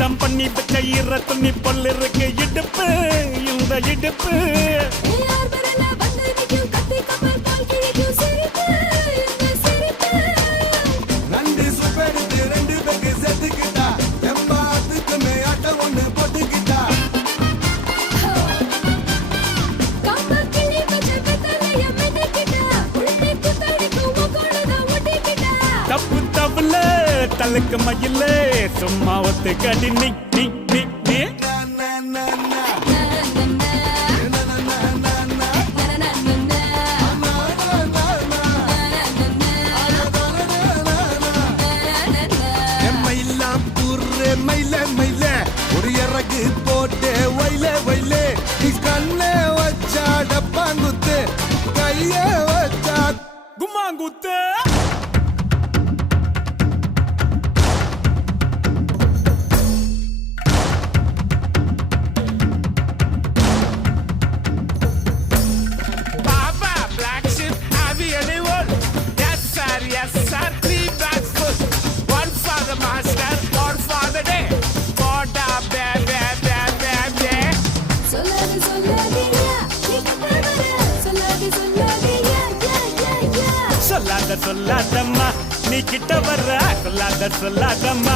சுத்தம் பண்ணி வச்ச ஈர துணி பொல் இருக்கு இடுப்பு இந்த இடுப்பு நண்டு சுப்பெடுத்து 2 பேருக்கு செத்துக்கிட்டா எம்மாத்துக்கு மேயாட்ட ஒண்ணு போட்டுக்கிட்டா தப்பு தப்புல தலுக்கு மயில சும்மா ஒத்து கடி நீ நீ நீ நீ மயில மயில ஒரு இறகு போட்டு வயல வயல கண்ண வச்சா டப்பாங்குத்து கைய வச்சா கும்மாங்குத்து Papa, black sheep, have you anyone? Yes sir, 3 bags full. One for the master, one for the day. Poda, be, be, be, be, be. சொல்லாதம்மா நீ கிட்ட வர்ற சொல்லாதம்மா